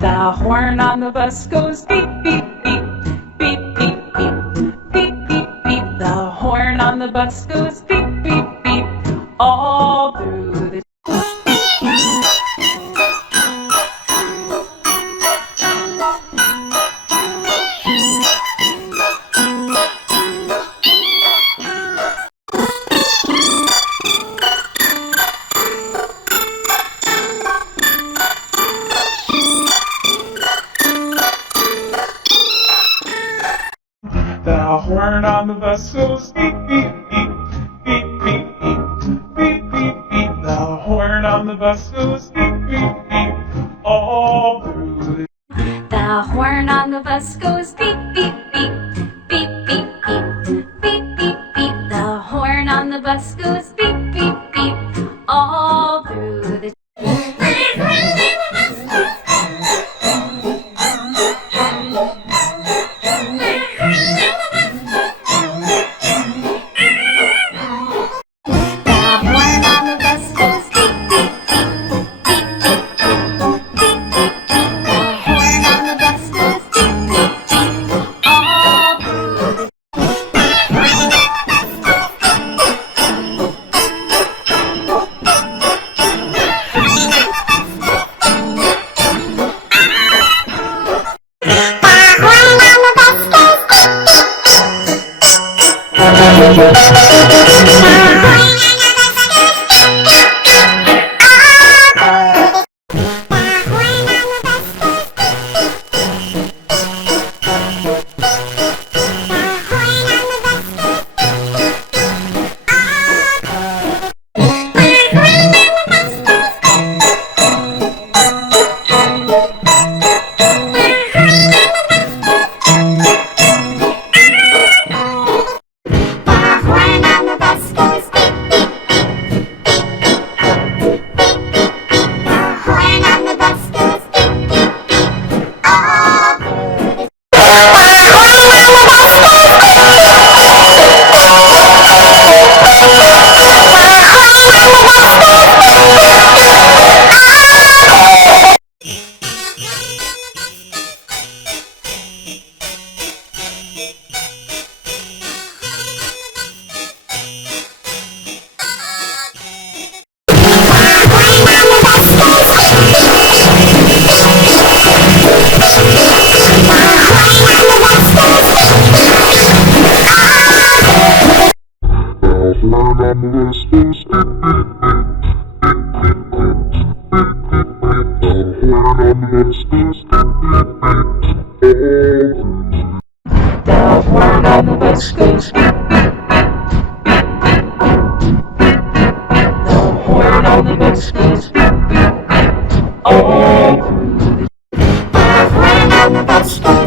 The horn on the bus goes beep, beep, beep, beep, beep, beep, beep, beep, beep. The horn on the bus goes beep, beep, beep, all through the The horn on the bus goes beep, beep, beep, beep, beep, beep, beep, beep, beep. The horn on the bus goes beep, beep, beep, all through The horn on the bus goes beep, beep, beep, beep, beep, beep, beep, beep, beep. The horn on the bus goes beep, beep, beep, all through the When The horn on the bus goes beep. The horn on the bus goes beep. All through the horn on the bus goes